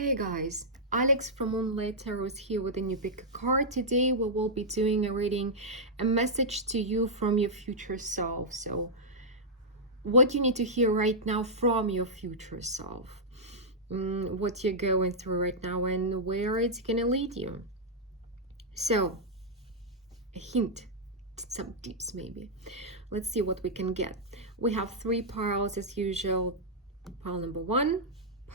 Hey guys, Alex from Untitled Chapter is here with a new pick a card. Today we will be doing a reading, a message to you from your future self. So what you need to hear right now from your future self, what you're going through right now and where it's gonna lead you. So a hint, some tips maybe. Let's see what we can get. We have 3 piles as usual. Pile number 1,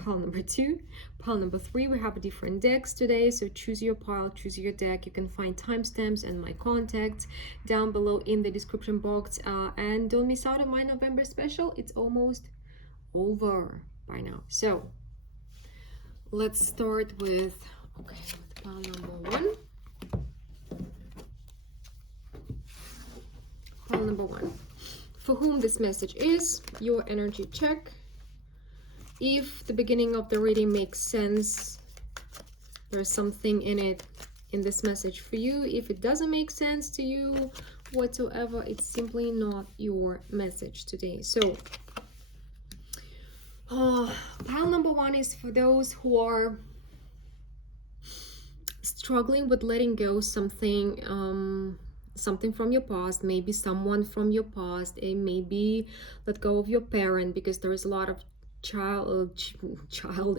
pile number 2, pile number 3. We have different decks today, so choose your pile, choose your deck. You can find timestamps and my contacts down below in the description box, and don't miss out on my November special. It's almost over by now. So let's start with pile number 1. Pile number 1, for whom this message is, your energy check. If the beginning of the reading makes sense, there's something in it, in this message for you. If it doesn't make sense to you whatsoever, it's simply not your message today. So pile number 1 is for those who are struggling with letting go something, something from your past, maybe someone from your past. It may be let go of your parent, because there is a lot of child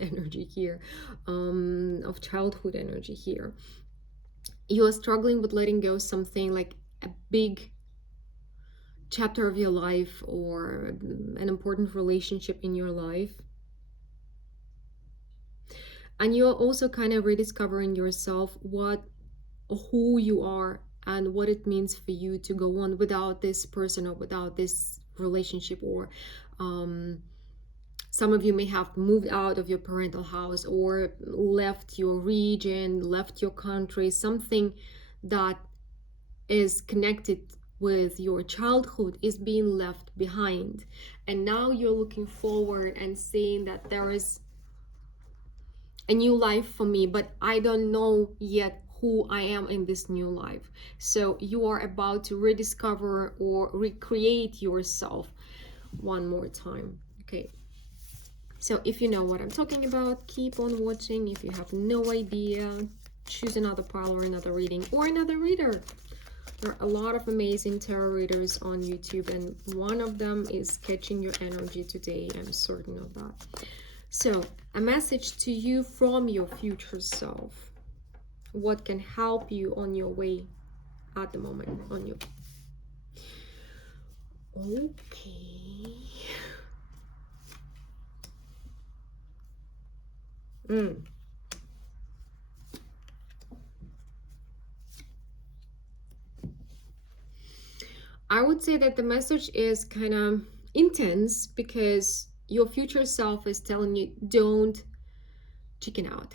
energy here, of childhood energy here. You are struggling with letting go something like a big chapter of your life or an important relationship in your life, and you're also kind of rediscovering yourself, who you are and what it means for you to go on without this person or without this relationship, or some of you may have moved out of your parental house or left your region, left your country. Something that is connected with your childhood is being left behind. And now you're looking forward and saying that there is a new life for me, but I don't know yet who I am in this new life. So you are about to rediscover or recreate yourself one more time. Okay. So if you know what I'm talking about, keep on watching. If you have no idea, choose another pile or another reading or another reader. There are a lot of amazing tarot readers on YouTube, and one of them is catching your energy today. I'm certain of that. So a message to you from your future self. What can help you on your way at the moment on your... Okay. I would say that the message is kind of intense, because your future self is telling you, don't chicken out.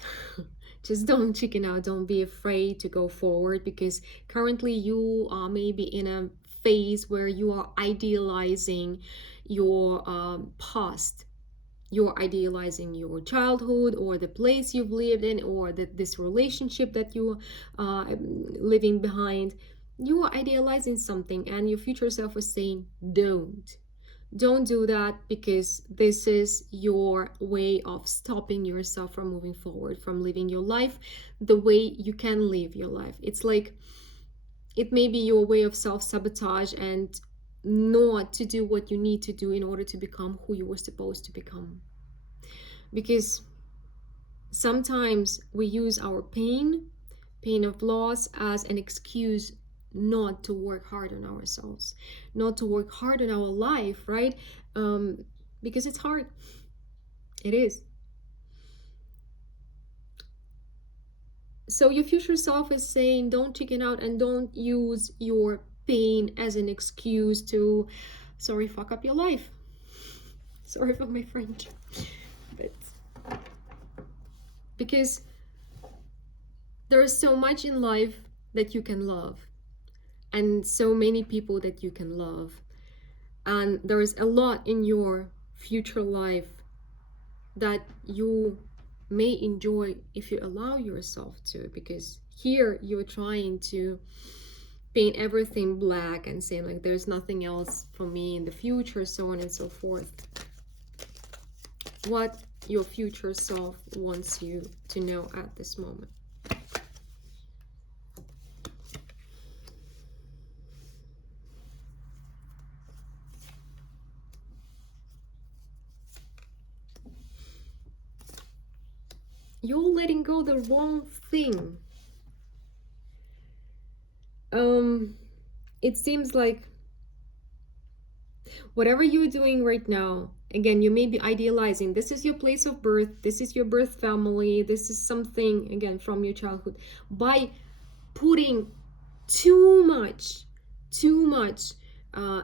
Just don't chicken out. Don't be afraid to go forward, because currently you are maybe in a phase where you are idealizing your past. You're idealizing your childhood, or the place you've lived in, or this relationship that you are living behind. You are idealizing something, and your future self is saying, don't do that, because this is your way of stopping yourself from moving forward, from living your life the way you can live your life. It's like, it may be your way of self-sabotage and not to do what you need to do in order to become who you were supposed to become. Because sometimes we use our pain of loss as an excuse not to work hard on ourselves, not to work hard on our life, right? Because it's hard. It is. So your future self is saying, don't chicken out and don't use your pain as an excuse to, sorry, fuck up your life. Sorry for my French. But because there is so much in life that you can love, and so many people that you can love, and there is a lot in your future life that you may enjoy if you allow yourself to, because here you're trying to paint everything black and saying like there's nothing else for me in the future, so on and so forth. What your future self wants you to know at this moment. You're letting go the wrong thing. It seems like whatever you're doing right now, again, you may be idealizing. This is your place of birth. This is your birth family. This is something, again, from your childhood. By putting too much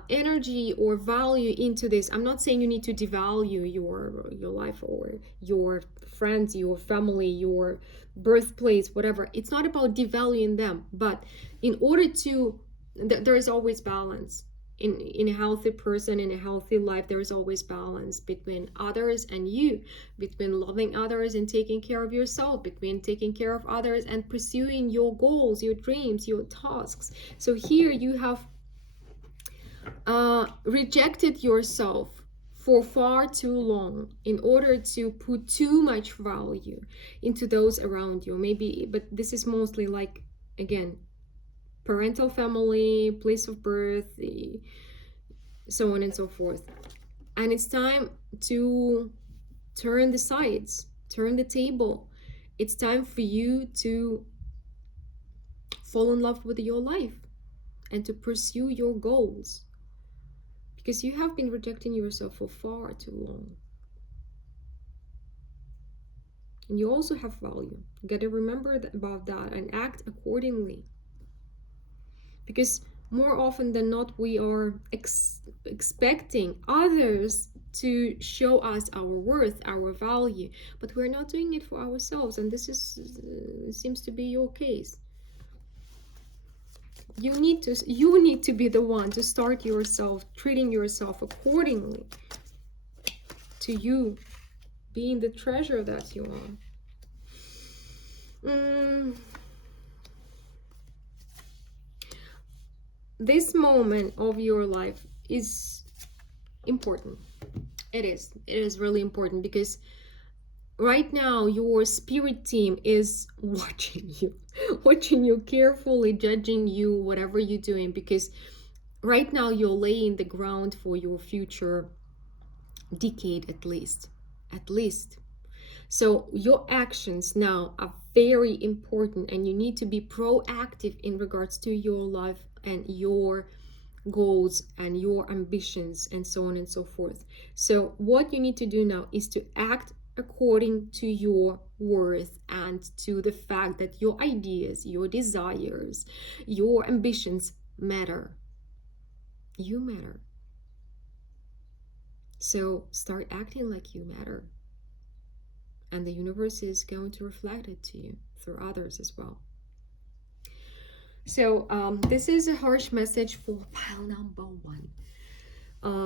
energy or value into this, I'm not saying you need to devalue your life or your friends, your family, your birthplace, whatever. It's not about devaluing them, but in order to there is always balance in a healthy person, in a healthy life. There is always balance between others and you, between loving others and taking care of yourself, between taking care of others and pursuing your goals, your dreams, your tasks. So here you have rejected yourself for far too long in order to put too much value into those around you. Maybe, but this is mostly like, again, parental family, place of birth, so on and so forth. And it's time to turn the sides, turn the table. It's time for you to fall in love with your life and to pursue your goals, because you have been rejecting yourself for far too long. And you also have value. You got to remember about that and act accordingly. Because more often than not, we are expecting others to show us our worth, our value, but we're not doing it for ourselves. And this is seems to be your case. You need to be the one to start yourself treating yourself accordingly to you being the treasure that you are. This moment of your life is important. It is really important, because right now your spirit team is watching you carefully, judging you, whatever you're doing, because right now you're laying the ground for your future decade, at least. So your actions now are very important, and you need to be proactive in regards to your life and your goals and your ambitions and so on and so forth. So what you need to do now is to act according to your worth and to the fact that your ideas, your desires, your ambitions matter. You matter. So start acting like you matter. And the universe is going to reflect it to you through others as well. So this is a harsh message for pile number 1.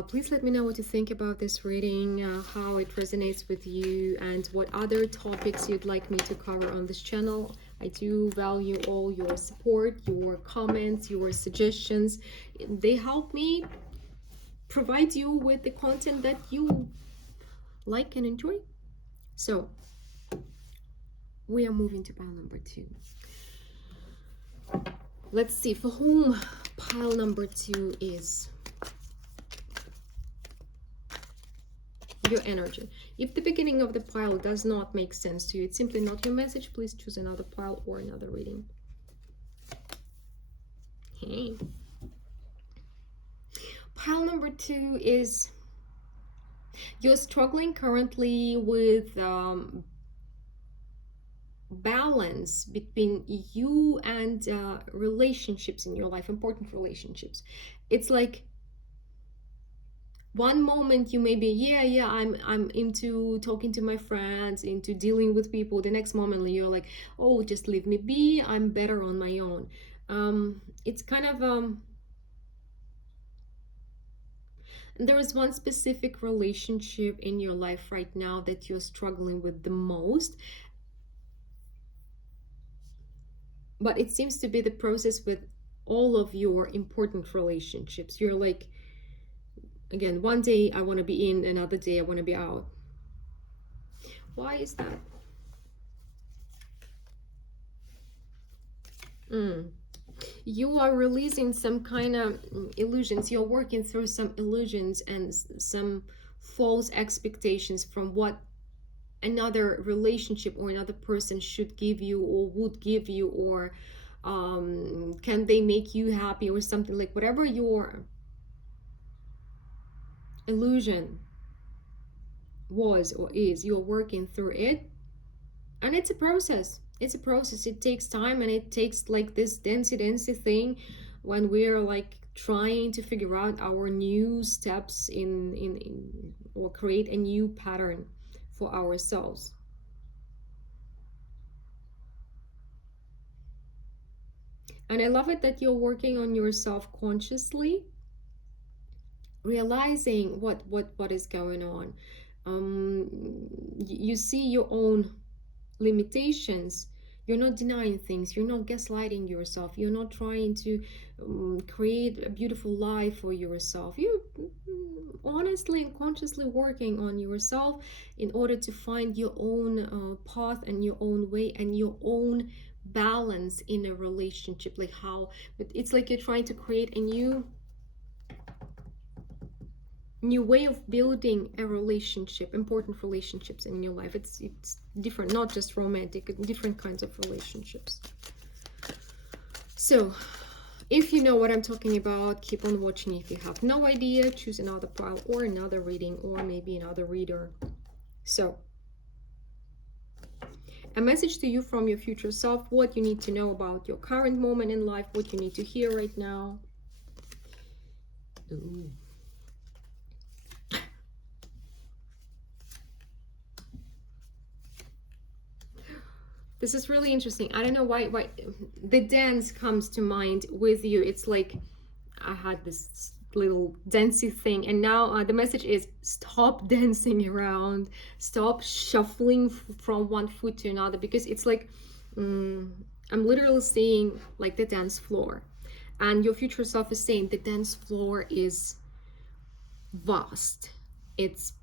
Please let me know what you think about this reading, how it resonates with you, and what other topics you'd like me to cover on this channel. I do value all your support, your comments, your suggestions. They help me provide you with the content that you like and enjoy. So we are moving to pile number 2. Let's see for whom pile number 2 is. Your energy. If the beginning of the pile does not make sense to you, it's simply not your message, please choose another pile or another reading. Hey. Pile number 2 is you're struggling currently with balance between you and relationships in your life, important relationships. It's like one moment you may be I'm into talking to my friends, into dealing with people. The next moment you're like, oh, just leave me be, I'm better on my own. It's kind of there is one specific relationship in your life right now that you're struggling with the most, but it seems to be the process with all of your important relationships. You're like, again, one day I want to be in, another day I want to be out. Why is that? Mm. You are releasing some kind of illusions. You're working through some illusions and some false expectations from what another relationship or another person should give you or would give you, or can they make you happy or something, like whatever your illusion was or is, you're working through it. And it's a process, it's a process. It takes time, and it takes like this density thing when we're like trying to figure out our new steps in or create a new pattern for ourselves. And I love it that you're working on yourself consciously, realizing what is going on. You see your own limitations. You're not denying things, you're not gaslighting yourself, you're not trying to create a beautiful life for yourself. You honestly and consciously working on yourself in order to find your own path and your own way and your own balance in a relationship. Like how, but it's like you're trying to create a new way of building a relationship, important relationships in your life. It's different, not just romantic, different kinds of relationships. So if you know what I'm talking about, keep on watching. If you have no idea, choose another pile or another reading or maybe another reader. So a message to you from your future self, what you need to know about your current moment in life, what you need to hear right now. Ooh. This is really interesting. I don't know why the dance comes to mind with you. It's like I had this little dancey thing, and now the message is stop dancing around, stop shuffling from one foot to another, because it's like I'm literally seeing like the dance floor, and your future self is saying the dance floor is vast, it's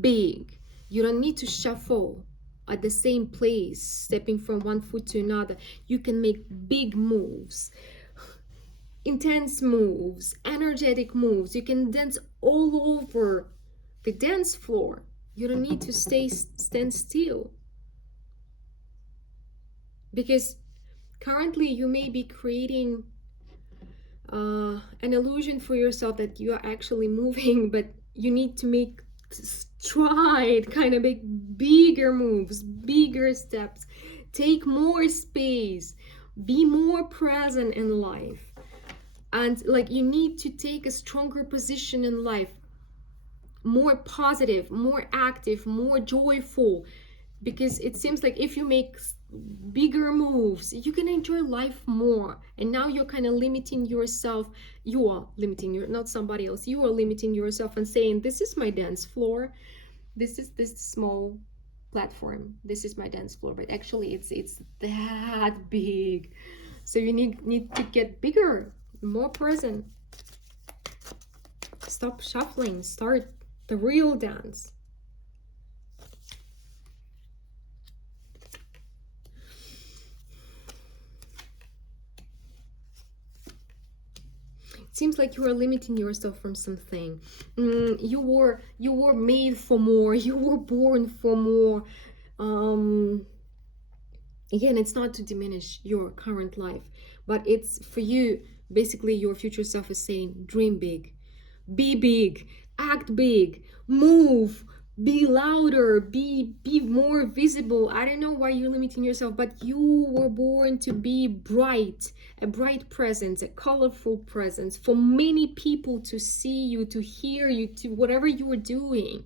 big. You don't need to shuffle at the same place, stepping from one foot to another. You can make big moves, intense moves, energetic moves. You can dance all over the dance floor. You don't need to stand still, because currently you may be creating an illusion for yourself that you are actually moving, but you need to make stride, kind of make bigger moves, bigger steps, take more space, be more present in life. And like you need to take a stronger position in life, more positive, more active, more joyful, because it seems like if you make bigger moves you can enjoy life more. And now you're kind of limiting yourself. You are limiting your, not somebody else, you are limiting yourself and saying this is my dance floor, this is this small platform, this is my dance floor, but actually it's that big. So you need to get bigger, more present, stop shuffling, start the real dance. Seems like you are limiting yourself from something. You were made for more, you were born for more. Again, it's not to diminish your current life, but it's for you. Basically your future self is saying dream big, be big, act big, move, be louder, be more visible. I don't know why you're limiting yourself, but you were born to be bright, a bright presence, a colorful presence for many people to see you, to hear you, to whatever you are doing.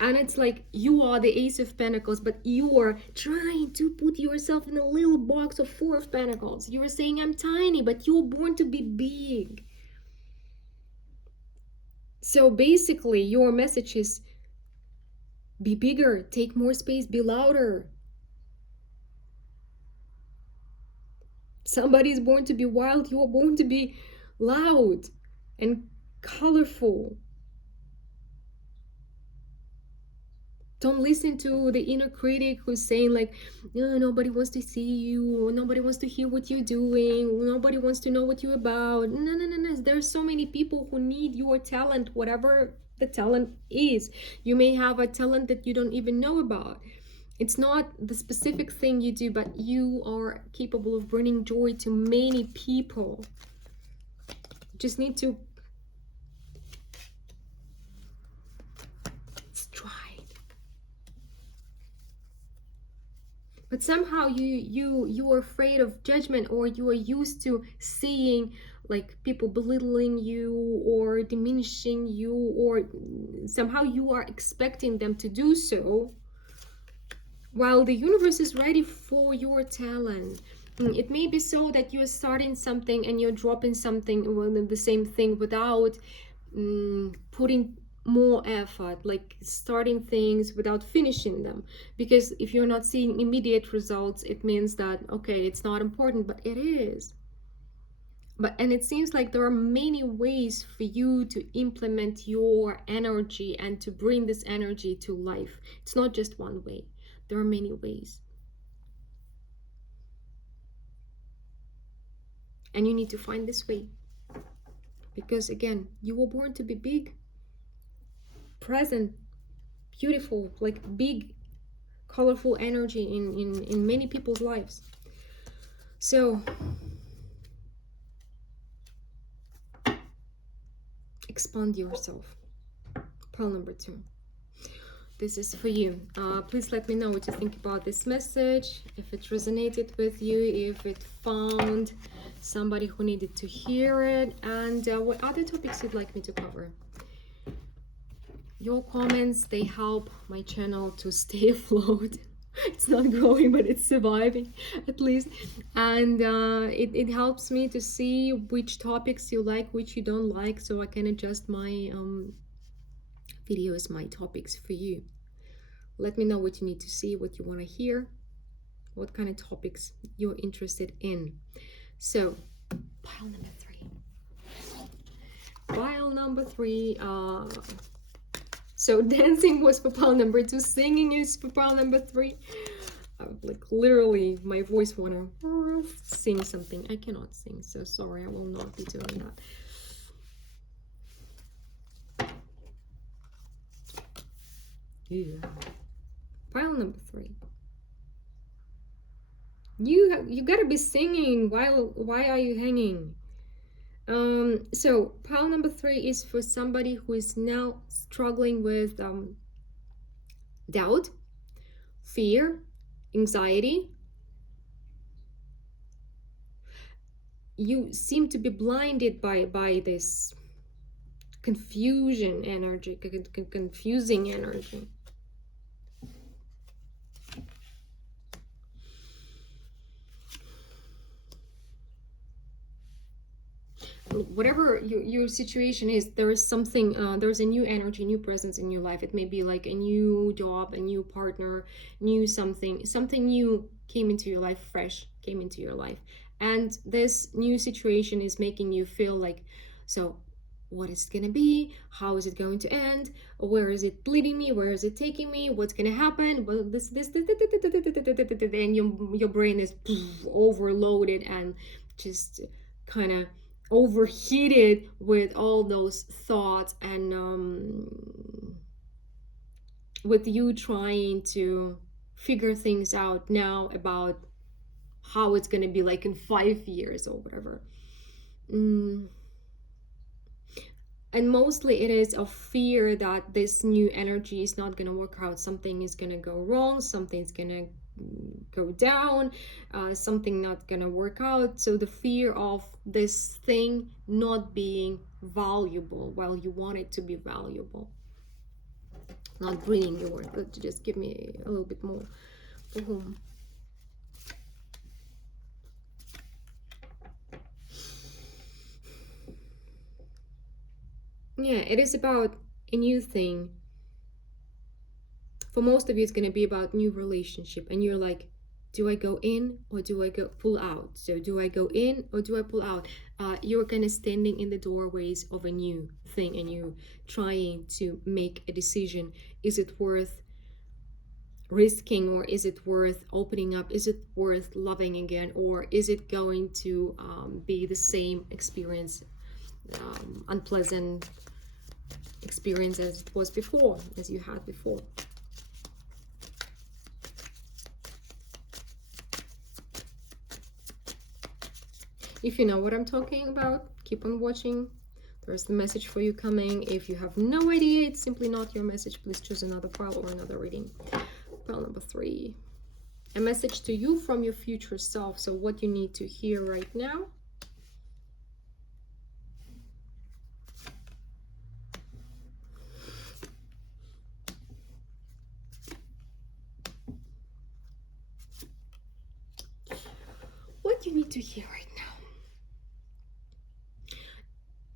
And it's like you are the Ace of Pentacles, but you are trying to put yourself in a little box of Four of Pentacles. You are saying I'm tiny, but you were born to be big. So basically your message is be bigger, take more space, be louder. Somebody is born to be wild, you are born to be loud and colorful. Don't listen to the inner critic who's saying like, "Oh, nobody wants to see you, nobody wants to hear what you're doing, nobody wants to know what you're about." No, no, no, no. There's so many people who need your talent, whatever the talent is. You may have a talent that you don't even know about. It's not the specific thing you do, but you are capable of bringing joy to many people. You just need to strive. But somehow you are afraid of judgment, or you are used to seeing like people belittling you or diminishing you, or somehow you are expecting them to do so, while the universe is ready for your talent. It may be so that you're starting something and you're dropping something, the same thing, without putting more effort, like starting things without finishing them. Because if you're not seeing immediate results, it means that, okay, it's not important, but it is. And it seems like there are many ways for you to implement your energy and to bring this energy to life. It's not just one way. There are many ways. And you need to find this way. Because again, you were born to be big, present, beautiful, like big, colorful energy in many people's lives. So expand yourself. Pile number 2. This is for you. Please let me know what you think about this message, if it resonated with you, if it found somebody who needed to hear it, and what other topics you'd like me to cover. Your comments, they help my channel to stay afloat. It's not growing, but it's surviving at least. And it helps me to see which topics you like, which you don't like, so I can adjust my videos, my topics for you. Let me know what you need to see, what you want to hear, what kind of topics you're interested in. So, pile number 3. Pile number 3. So dancing was for pile number 2. Singing is for pile number 3. Like literally, my voice wanna sing something. I cannot sing, so sorry. I will not be doing that. Yeah. Pile number 3. You gotta be singing. Why are you hanging? So pile number 3 is for somebody who is now struggling with doubt, fear, anxiety. You seem to be blinded by this confusion energy, confusing energy. Whatever your situation is, there is something, there's a new energy, new presence in your life. It may be like a new job, a new partner, new something new came into your life, fresh came into your life, and this new situation is making you feel like, so what is it gonna be, how is it going to end, where is it leading me, where is it taking me, what's gonna happen, well, this and your brain is overloaded and just kind of overheated with all those thoughts, and with you trying to figure things out now about how it's going to be like in 5 years or whatever. And mostly it is a fear that this new energy is not going to work out, something is going to go wrong, something's going to go down, something not gonna work out. So the fear of this thing not being valuable while you want it to be valuable, not bringing your worth. Just give me a little bit more for whom. Yeah, it is about a new thing. For most of you, it's going to be about new relationship, and you're like, do I go in or do I go pull out? So do I go in or do I pull out? You're kind of standing in the doorways of a new thing, and you trying to make a decision. Is it worth risking, or is it worth opening up? Is it worth loving again, or is it going to be the same experience, unpleasant experience as it was before, as you had before? If you know what I'm talking about, keep on watching. There's the message for you coming. If you have no idea, it's simply not your message, please choose another pile or another reading. Pile number 3. A message to you from your future self. So what you need to hear right now. What you need to hear right now.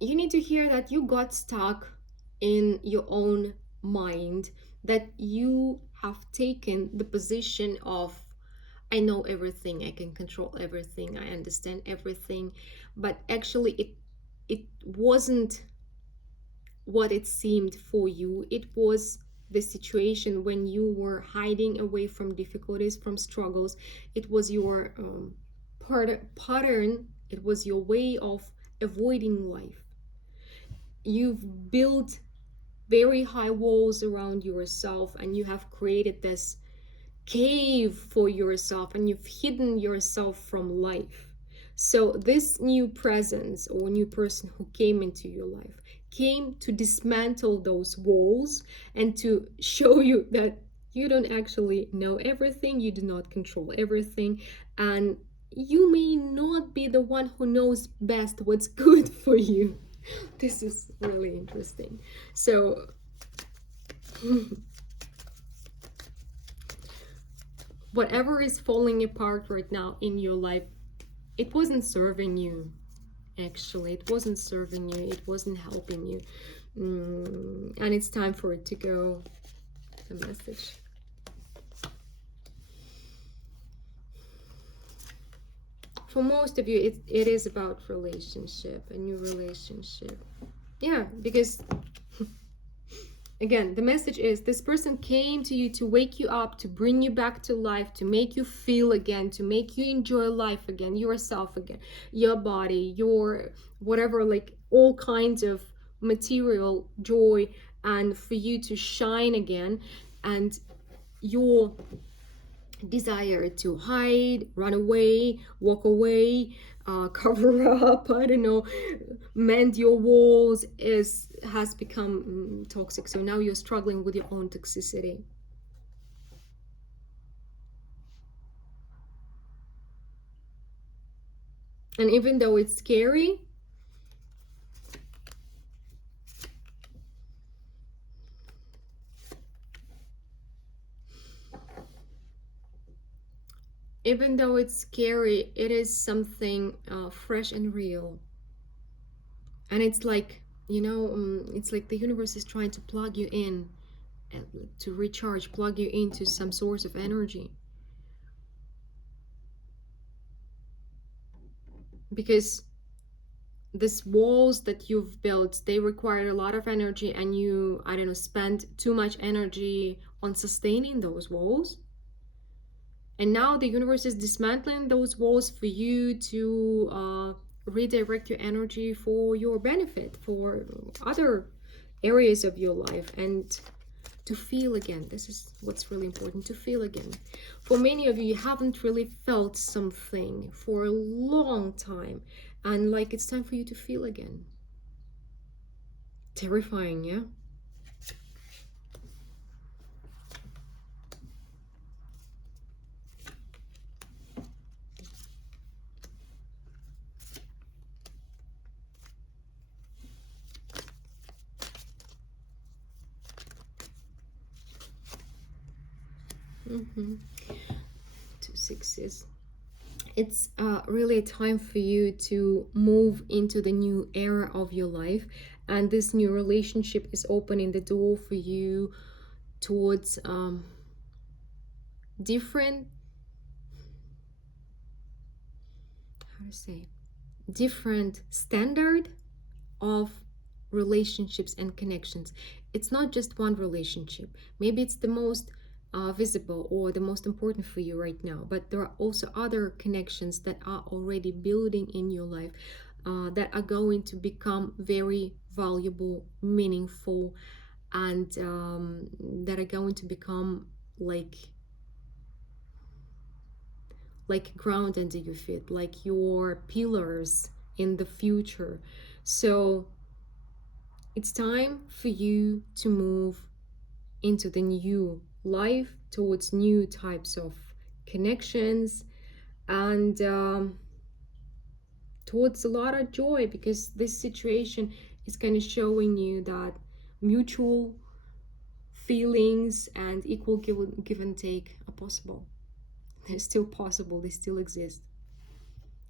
You need to hear that you got stuck in your own mind, that you have taken the position of, I know everything, I can control everything, I understand everything, but actually it wasn't what it seemed for you. It was the situation when you were hiding away from difficulties, from struggles. It was your pattern, it was your way of avoiding life. You've built very high walls around yourself, and you have created this cave for yourself, and you've hidden yourself from life. So this new presence or new person who came into your life came to dismantle those walls and to show you that you don't actually know everything, you do not control everything, and you may not be the one who knows best what's good for you. This is really interesting. So whatever is falling apart right now in your life, it wasn't serving you. Actually, it wasn't serving you, it wasn't helping you, and it's time for it to go. The message. For most of you, it is about relationship, a new relationship. Yeah, because again, the message is this person came to you to wake you up, to bring you back to life, to make you feel again, to make you enjoy life again, yourself again, your body, your whatever, like all kinds of material joy, and for you to shine again. And your desire to hide, run away, walk away, cover up, I don't know, mend your walls has become toxic. So now you're struggling with your own toxicity. And even though it's scary, it is something fresh and real. And it's like, it's like the universe is trying to plug you in, to recharge, plug you into some source of energy. Because these walls that you've built, they require a lot of energy, and you, I don't know, spend too much energy on sustaining those walls. And now the universe is dismantling those walls for you to redirect your energy for your benefit, for other areas of your life, and to feel again. This is what's really important, to feel again. For many of you, you haven't really felt something for a long time, and like it's time for you to feel again. Terrifying, yeah? Mm-hmm. 2 6s. It's really a time for you to move into the new era of your life, and this new relationship is opening the door for you towards different, how to say, different standard of relationships and connections. It's not just one relationship. Maybe it's the most visible or the most important for you right now, but there are also other connections that are already building in your life, that are going to become very valuable, meaningful, and that are going to become like ground under your feet, like your pillars in the future. So it's time for you to move into the new life, towards new types of connections, and towards a lot of joy, because this situation is kind of showing you that mutual feelings and equal give and take are possible. They're still possible, they still exist.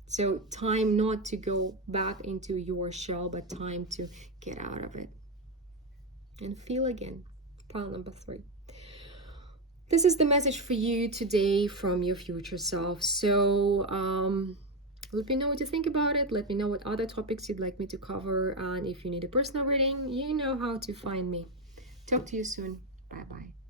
So time not to go back into your shell, but time to get out of it and feel again. Pile number 3. This is the message for you today from your future self. So let me know what you think about it. Let me know what other topics you'd like me to cover. And if you need a personal reading, you know how to find me. Talk to you soon. Bye bye.